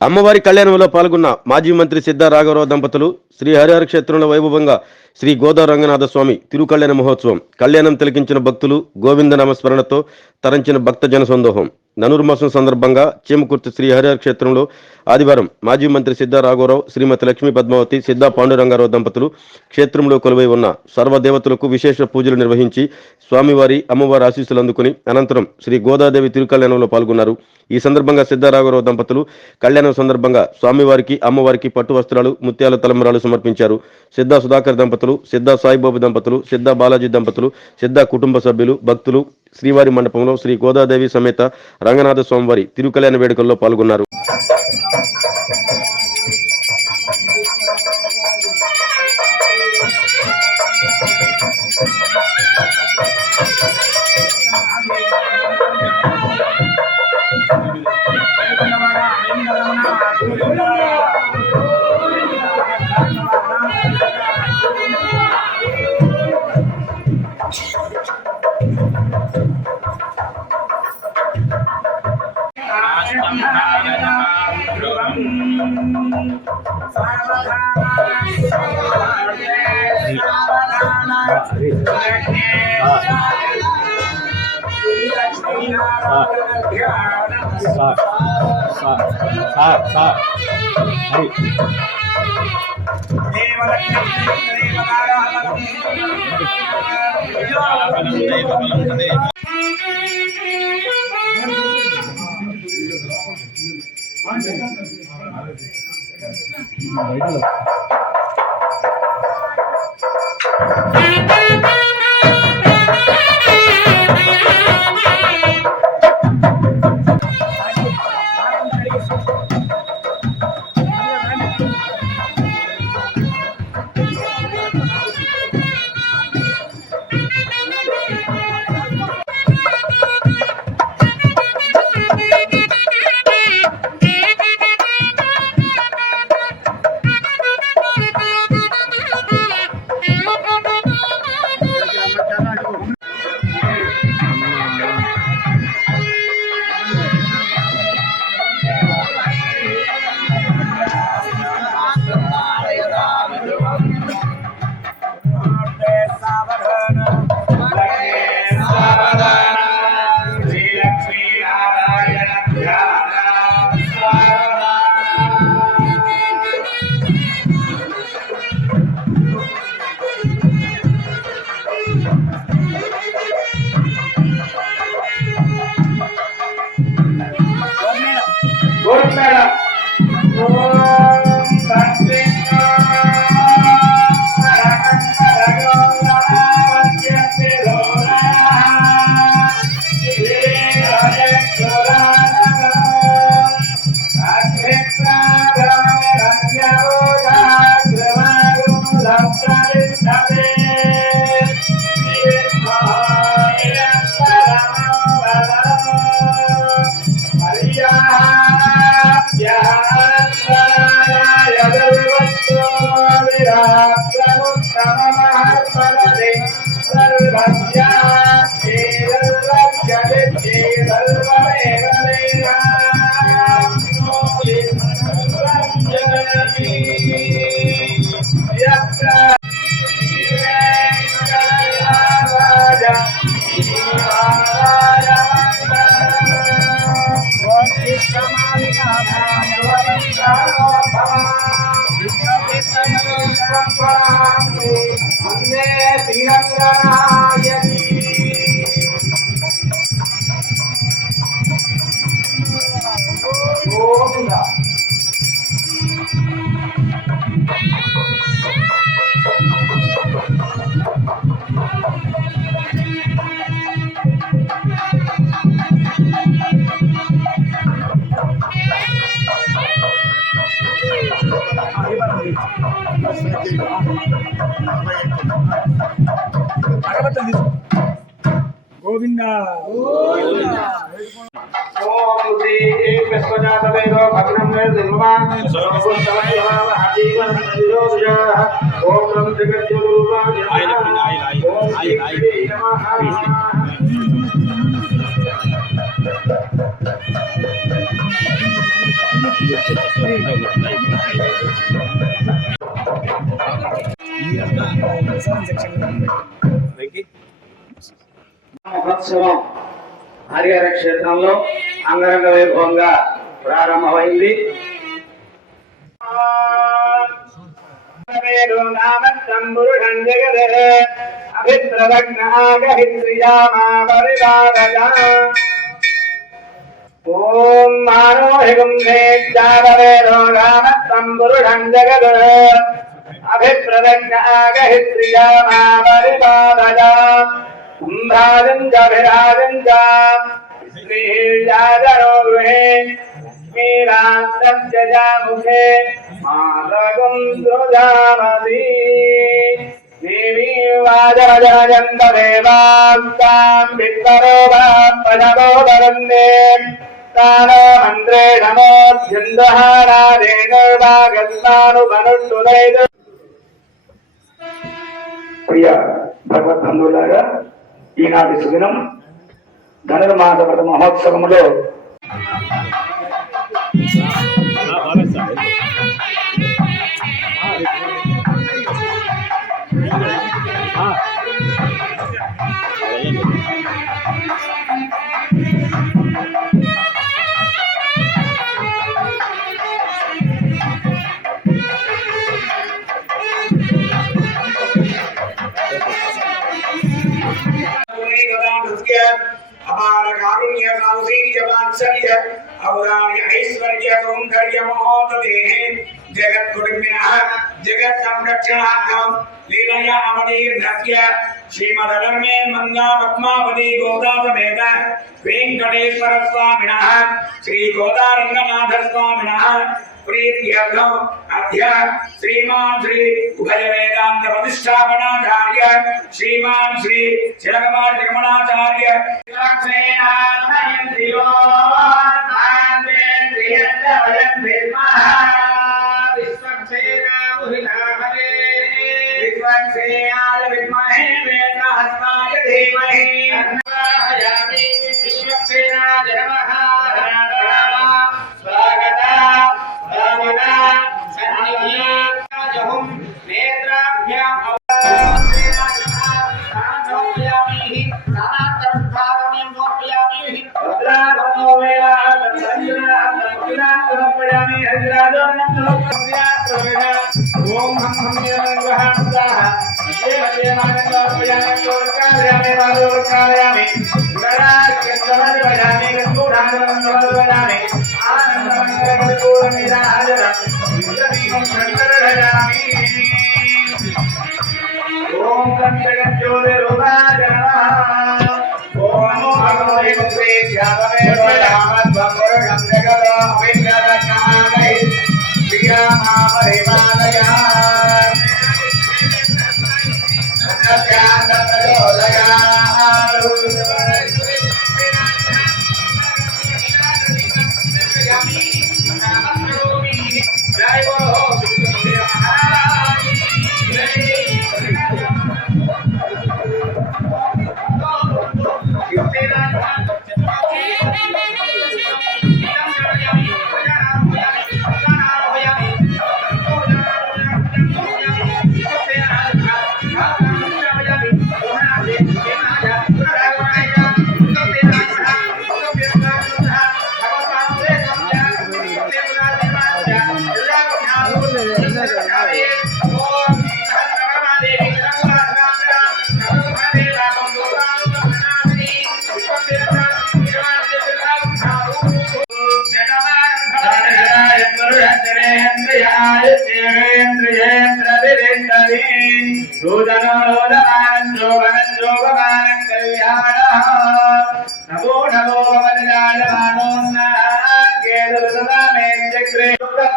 అమ్మవారి కళ్యాణంలో పాల్గొన్న మాజీ మంత్రి సిద్ధా రాఘవరావు దంపతులు శ్రీ హరిహర క్షేత్రంలో వైభవంగా శ్రీ గోదా రంగనాథ స్వామి తిరుకళ్యాణ మహోత్సవం కళ్యాణం తిలకించిన భక్తులు గోవింద నామస్మరణతో తరించిన భక్త జనసందోహం ధనుర్మాసం సందర్భంగా చీమకుర్తి శ్రీ హరిహర క్షేత్రంలో ఆదివారం మాజీ మంత్రి సిద్ధా రాఘవరావు శ్రీమతి లక్ష్మీ పద్మావతి సిద్ధా పాండురంగారావు దంపతులు క్షేత్రంలో కొలువై ఉన్న సర్వదేవతలకు విశేష పూజలు నిర్వహించి స్వామివారి అమ్మవారి ఆశీస్సులు అందుకుని అనంతరం శ్రీ గోదాదేవి తిరుకళ్యాణంలో పాల్గొన్నారు. ఈ సందర్భంగా సిద్ధా రాఘవరావు దంపతులు కళ్యాణం సందర్భంగా స్వామివారికి అమ్మవారికి పట్టు వస్త్రాలు ముత్యాల తలంబరాలు సమర్పించారు. సిద్ధా సుధాకర్ దంపతులు సిద్ధా సాయిబాబు దంపతులు సిద్ధా బాలాజీ దంపతులు సిద్ధా కుటుంబ సభ్యులు భక్తులు శ్రీవారి మండపంలో శ్రీ గోదాదేవి సమేత రంగనాథ స్వామివారి తిరుకళ్యాణ వేడుకల్లో పాల్గొన్నారు. గోవిందా మహోత్సవం హరిహర క్షేత్రంలో అంగరంగ వైభవంగా ప్రారంభమైంది. ఓం మానోహిగం వేద్యావేదో రామత్తంబురుఢం జగద్ అభిప్రదజ్ఞాగహిత్రియామావరిపాదజా కుంభాజం జభిరాజం చ శ్రీయాజరోహే మీరాంతజాముఖే మాతగం సృజామసి దేవీ వాజరజయంతదేవాస్తాం విత్తరోపజగోదరందే కాళమంత్రే నమోద్యందహారాదేనుర్వాగస్తానుపనుట్టుదైద. ప్రియ భగవద్బంధువులారా, ఈనాటి సుదినం ధనుర్మాస వ్రత మహోత్సవంలో अपार कारुण्य सामशील्य वात्सल्य औदार्य ऐश्वर्य सौंदर्य महोदधेः जगद्गुरुमिनः जगत् संरक्षणार्थं लीलया अवतीर्णस्य श्रीमदधर्मेण मंगा पद्मावती गोदा समेत वेंकटेश्वर स्वामिनः श्री गोदारंगनाथ स्वामिनः प्रीत्यर्थम अद्य श्रीमान श्री उभय वेदांत प्रतिष्ठापनाचार्य श्रीमान श्री चिरकमाल त्रिमणाचार्य ओम हम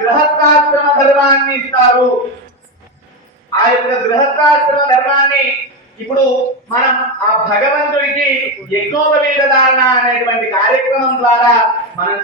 గృహస్థాశ్రమ ధర్మాన్ని ఇస్తారు. ఆ యొక్క గృహస్థాశ్రమ ధర్మాన్ని ఇప్పుడు మనం ఆ భగవంతుడికి యజ్ఞోపవీత ధారణ అనేటువంటి కార్యక్రమం ద్వారా మనం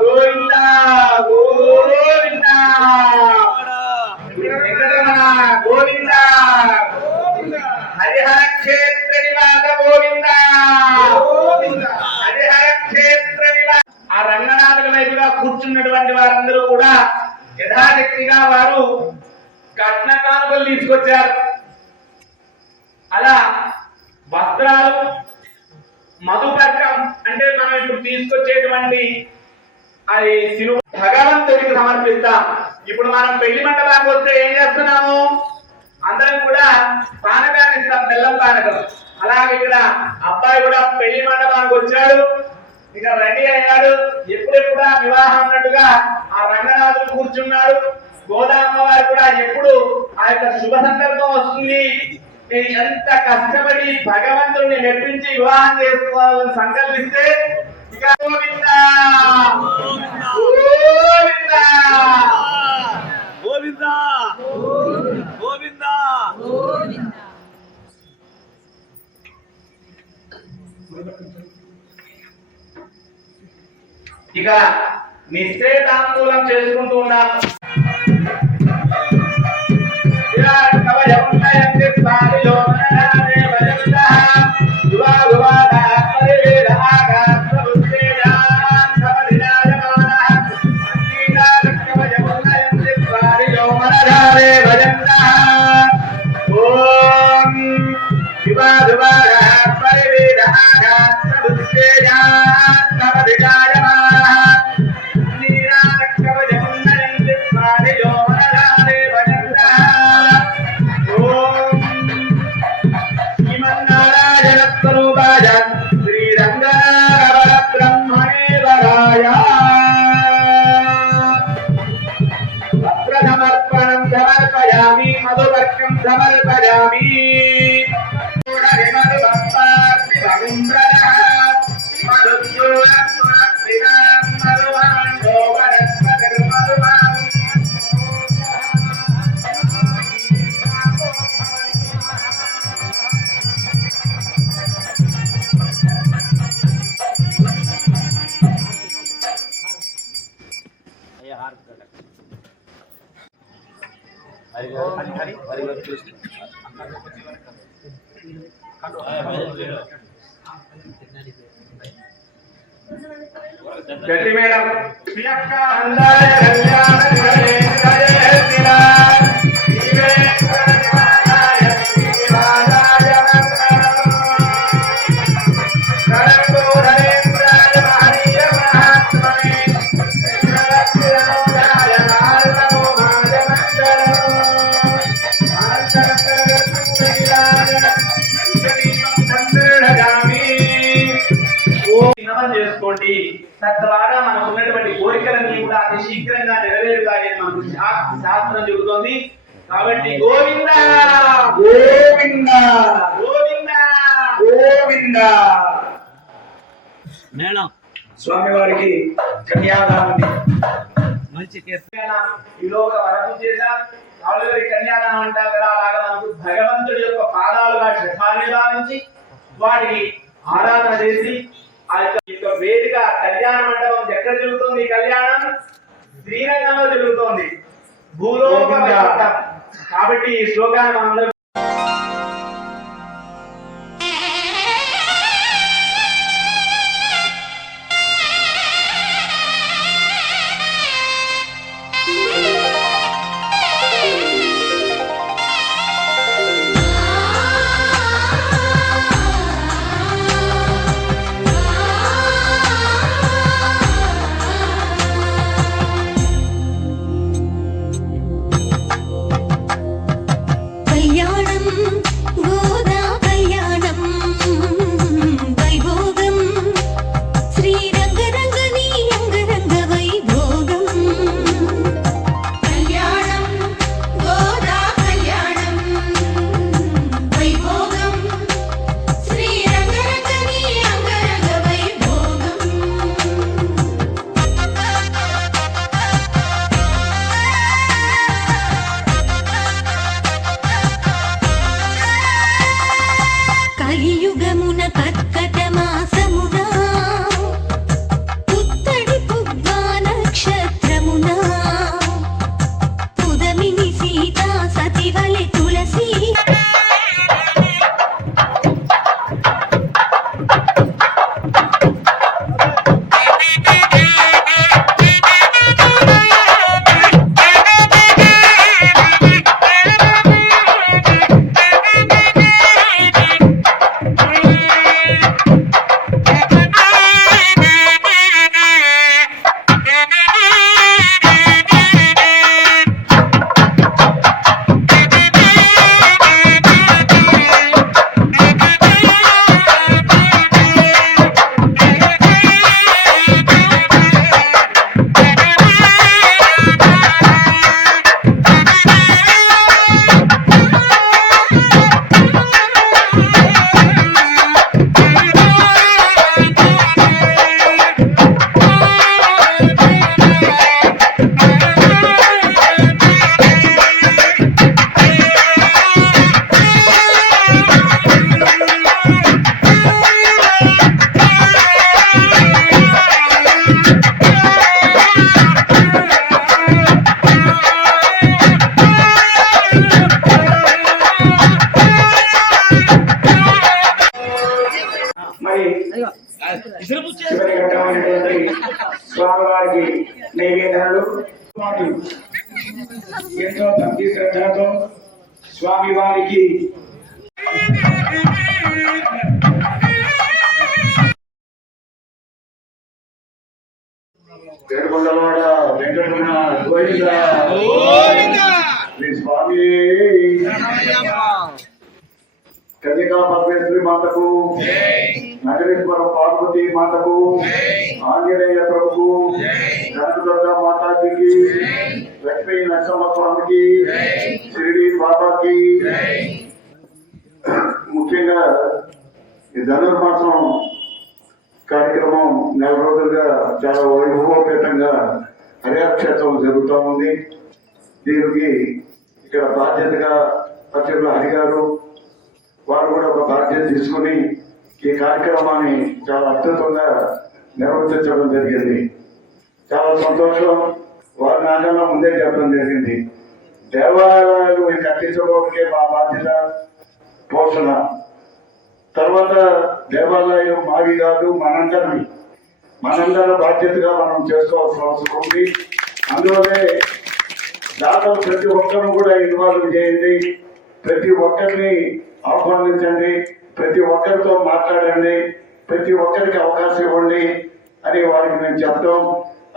గోవింద గోవింద వెంకటరమణ గోవింద హరిహర క్షేత్ర నివాస గోవింద హరిహర క్షేత్ర నివాస. ఆ రంగనాథుల వైపుగా కూర్చున్నటువంటి వారందరూ కూడా యథాశక్తిగా వారు కట్న కానుకలు తీసుకొచ్చారు. అలా వస్త్రాలు, మధుపర్కం అంటే మనం ఇప్పుడు తీసుకొచ్చేటువంటి అది భగవంతుడికి సమర్పిస్తాం. ఇప్పుడు మనం పెళ్లి మండపానికి వస్తే ఏం చేస్తున్నాము? అందరం కూడా పానకాన్ని ఇస్తాం, బెల్లం పానకం. అలాగే ఇక్కడ అబ్బాయి కూడా పెళ్లి మండపానికి వచ్చాడు, ఇక రెడీ అయ్యాడు. ఎప్పుడెప్పుడా వివాహం అన్నట్టుగా ఆ రంగనాథుడు కూర్చున్నాడు. గోదామ్మ వారు కూడా ఎప్పుడు ఆ యొక్క శుభ సందర్భం వస్తుంది, నేను ఎంత కష్టపడి భగవంతుడిని మెప్పించి వివాహం చేసుకోవాలని సంకల్పిస్తే ఇక గోవింద గోవింద గోవింద గోవింద ఇక నిశ్చయితాందోళన చేసుకుంటూ ఉన్నారు. సమర్పయామి మధుపర్కం సమర్పయామి గట్టి మేడం చేసుకోండి. తద్వారా మనకు ఉన్నటువంటి కోరికలన్నీ కూడా అతి శీఘ్రంగా నెరవేరుతాయని మనకు శాస్త్రం చెబుతోంది. కాబట్టి గోవింద గోవింద గోవింద గోవింద. మేళం స్వామివారికి కన్యాదానం మంచి ఈలో ఒక వరకం చేశాం. ఆల్రెడీ కన్యాదానం అంటారు కదా, అలాగా మనకు భగవంతుడి యొక్క పాదాలుగా శతాన్ని భావించి వాటికి ఆరాధన చేసి ఆ యొక్క వేదిక కళ్యాణ మండపం ఎక్కడ జరుగుతుంది? కళ్యాణం శ్రీరంగంలో జరుగుతోంది, భూలోక వైకుంఠం. కాబట్టి ఈ శ్లోకాన్ని మనందరం కళ్యాణ చివరి ఘట్టమైనటువంటి స్వామివారికి నైవేద్యాలు ఎంతో భక్తి శ్రద్ధలతో స్వామివారికి ఏడుకొండలవాడ వెంకటరమణ గోవింద శ్రీ స్వామి కన్యకా పరమేశ్వరి మాతకు నగరేశ్వర పార్వతీ మాతకు ఆంజనేయ ప్రభుకు కనకదుర్గ మాతాజీకి లక్ష్మీ నరసింహ స్వామికి షిరిడి బాబాకి ముఖ్యంగా ఈ ధనుర్మాసం కార్యక్రమం నెల రోజులుగా చాలా వైభవోపేతంగా హరిహరక్షేత్రం జరుగుతూ ఉంది. దీనికి ఇక్కడ బాధ్యతగా పచ్చర్ల హరి గారు వారు కూడా ఒక బాధ్యత తీసుకుని ఈ కార్యక్రమాన్ని చాలా అద్భుతంగా నిర్వర్తించడం జరిగింది. చాలా సంతోషం. వారి నాకన్నా ముందే చెప్పడం జరిగింది. దేవాలయాలు కట్టించడానికి మా బాధ్యత పోషణ. తర్వాత దేవాలయం మావి కాదు, మనందరి బాధ్యతగా మనం చేసుకోవాల్సిన అవసరం ఉంది. అందువల్లే దాతలు ప్రతి ఒక్కరు కూడా ఇన్వాల్వ్ చేయండి, ప్రతి ఒక్కరిని ఆహ్వానించండి, ప్రతి ఒక్కరితో మాట్లాడండి, ప్రతి ఒక్కరికి అవకాశం ఇవ్వండి అని వారికి మేము చెప్తాం.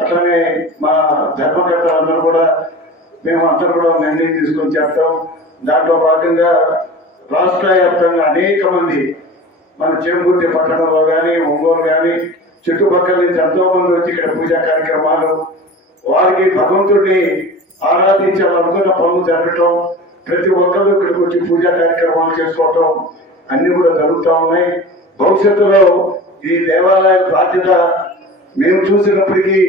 అట్లనే మా ధర్మకర్తలందరూ కూడా మేము అందరూ కూడా నిర్ణయం తీసుకొని చెప్తాం. దాంట్లో భాగంగా రాష్ట్ర వ్యాప్తంగా అనేక మంది మన చేమకుర్తి పట్టణంలో కానీ ఒంగోలు కానీ చుట్టుపక్కల నుంచి ఎంతో మంది వచ్చి ఇక్కడ పూజా కార్యక్రమాలు వారికి భగవంతుడిని ఆరాధించాలనుకున్న పనులు జరగటం, ప్రతి ఒక్కరు ఇక్కడికి వచ్చి పూజా కార్యక్రమాలు చేసుకోవటం అన్ని కూడా జరుగుతూ ఉన్నాయి. భవిష్యత్తులో ఈ దేవాలయ బాధ్యత మేము చూసినప్పటికీ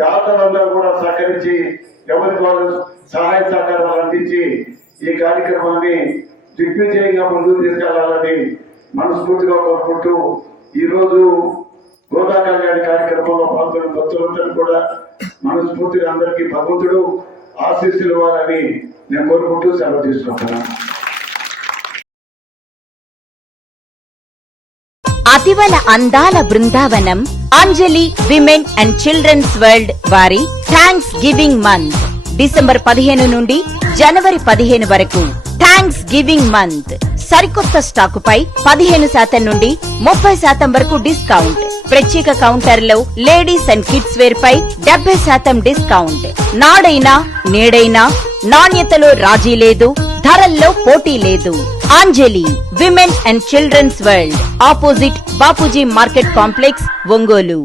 దాతలందరూ కూడా సహకరించి ఎవరికి వాళ్ళు సహాయ సహకారాలు అందించి ఈ కార్యక్రమాన్ని దిగ్విజయంగా ముందుకు తీసుకెళ్లాలని మనస్ఫూర్తిగా కోరుకుంటూ ఈరోజు గోదా కళ్యాణి కార్యక్రమంలో పాల్గొన్న భక్తులందరూ కూడా మనస్ఫూర్తిగా అందరికీ భగవంతుడు ఆశీస్సులు ఇవ్వాలని నేను కోరుకుంటూ సెలవు తీసుకుంటున్నాను. అతివల అందాల బృందావనం అంజలి విమెన్ అండ్ చిల్డ్రన్స్ వరల్డ్ వారి థ్యాంక్స్ గివింగ్ మంత్ డిసెంబర్ 15 నుండి జనవరి 15 వరకు థ్యాంక్స్ గివింగ్ మంత్. సరికొత్త స్టాకుపై 15% నుండి 30% వరకు డిస్కౌంట్. ప్రత్యేక కౌంటర్లో లేడీస్ అండ్ కిడ్స్ వేర్ పై 70% డిస్కౌంట్. నాడైనా నేడైనా నాణ్యతలో రాజీ లేదు, ధరల్లో పోటీ లేదు. Anjali women and children's world opposite Bapuji market complex, Ongole.